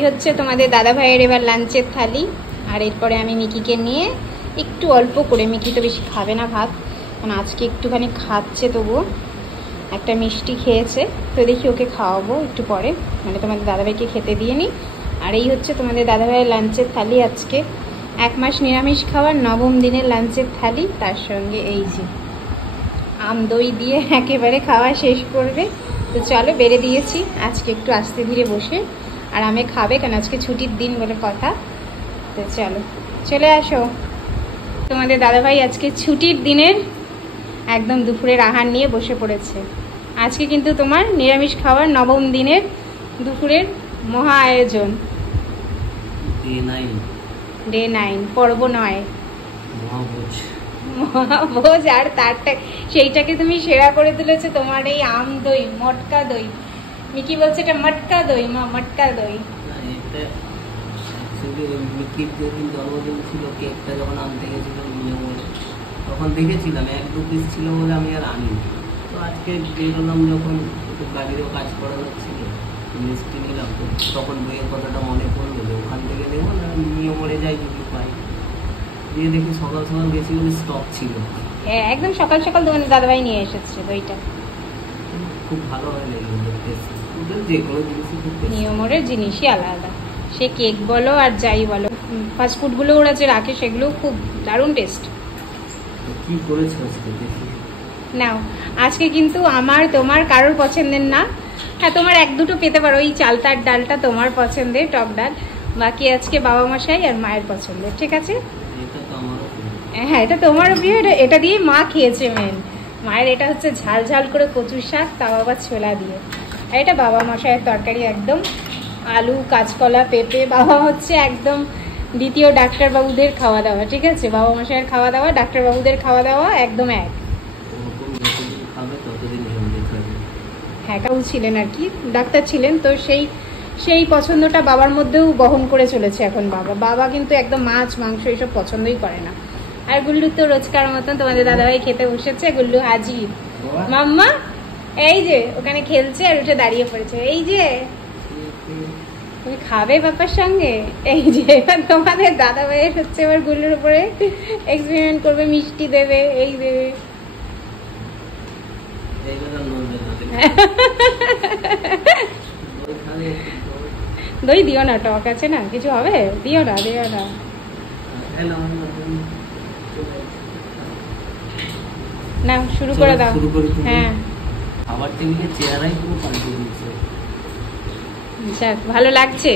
এই হচ্ছে তোমাদের দাদা ভাইয়ের এবার লাঞ্চের থালি। আর এরপরে আমি মিকিকে নিয়ে একটু অল্প করে, মিকি তো বেশি খাবে না ভাত, কারণ আজকে একটুখানি খাচ্ছে, তবুও একটা মিষ্টি খেয়েছে, তো দেখি ওকে খাওয়াবো একটু পরে, মানে তোমাদের দাদাভাইকে খেতে দিয়ে নিই। আর এই হচ্ছে তোমাদের দাদাভাইয়ের লাঞ্চের থালি, আজকে 1 মাস নিরামিষ খাওয়ার 9ম দিনের লাঞ্চের থালি। তার সঙ্গে এই যে আম দই দিয়ে একেবারে খাওয়া শেষ করবে। তো চলো, বেড়ে দিয়েছি আজকে একটু আস্তে ধীরে বসে আরামে খাবে, কারণ আজকে ছুটির দিন বলে কথা। তো চলো, চলে আসো। তোমাদের দাদাভাই আজকে ছুটির দিনের একদম দুপুরের আহার নিয়ে বসে পড়েছে। আজকে কিন্তু তোমার নিরামিষ খাওয়ার 9ম দিনের দুপুরের মহা আয়োজন। ডে 9, পর্ব 9, মহাভোজ। আর তারটা সেইটাকে তুমি সেরা করে তুলেছো তোমার এই আম দই, মটকা দই। মিকি বলছে এটা মটকা দই, মা মটকা দই। মিকির যেদিন জন্মদিন ছিল, কেকটা যখন আনতে গেছিলাম তখন দেখেছিলাম 1-2 পিস ছিল বলে আমি আর আনিনি। তো আজকে বেরোলাম যখন, একটু গাড়িরও কাজ করা হচ্ছিল, মিষ্টি নিলাম, তো তখন বইয়ের কথাটা মনে পড়লো যে ওখান থেকে নেবো না, নিয়ে মরে যাই যদি পাই। দিয়ে দেখি সকাল সকাল গেছি বলে স্টক ছিল। হ্যাঁ, একদম সকাল সকাল তোমাদের দাদাভাই নিয়ে এসেছে দইটা। খুব ভালো হয় লেগেছে, ওদের যে কোনো জিনিসই খুব নিয়মরের জিনিসই আলাদা, সে কেক বলো আর যাই বলো, ফাস্টফুডগুলো ওরা যে রাখে সেগুলো খুব দারুণ টেস্ট। কি করেছো আজকে দেখি নাও, আজকে কিন্তু আমার তোমার কারোর পছন্দের না। হ্যাঁ, তোমার 1-2টো পেতে পারো, ওই চালতার ডালটা তোমার পছন্দের, টক ডাল। বাকি আজকে বাবা মশাই আর মায়ের পছন্দের, ঠিক আছে? হ্যাঁ, এটা তোমারও প্রিয়, এটা দিয়ে মা খেয়েছে মেন। মায়ের এটা হচ্ছে ঝাল ঝাল করে কচুর শাক, তাও আবার ছোলা দিয়ে। আর এটা বাবা মশাইয়ের তরকারি, একদম আলু, কাঁচকলা, পেঁপে। বাবা হচ্ছে একদম দ্বিতীয় ডাক্তারবাবুদের খাওয়া দাওয়া, ঠিক আছে? বাবা মশাইয়ের খাওয়া দাওয়া, ডাক্তারবাবুদের খাওয়া দাওয়া একদম এক। হ্যাঁ, কাউ ছিলেন আর কি, ডাক্তার ছিলেন, তো সেই পছন্দটা বাবার মধ্যেও বহন করে চলেছে এখন বাবা কিন্তু একদম মাছ মাংস এইসব পছন্দই করে না। আর গুল্লু তো রোজকার মতন তোমাদের দাদাভাই খেতে বসেছে। গুল্লু হাজির। মাম্মা এই যে ওখানে খেলছে আর উঠে দাঁড়িয়ে পড়েছে। এই যে তুমি খাবে বাবার সঙ্গে। এই যে এবার তোমাদের দাদাভাইয়ের হচ্ছে এবার গুল্লুর উপরে এক্সপেরিমেন্ট করবে, মিষ্টি দেবে, এই দেবে। দই দিও না, টক আছে না, কিছু হবে, দিও না। না, শুরু করে দাও। হ্যাঁ, খাবার টেবিলে চেয়ারাই পুরো পাল্টে দিচ্ছে। যাক, ভালো লাগছে।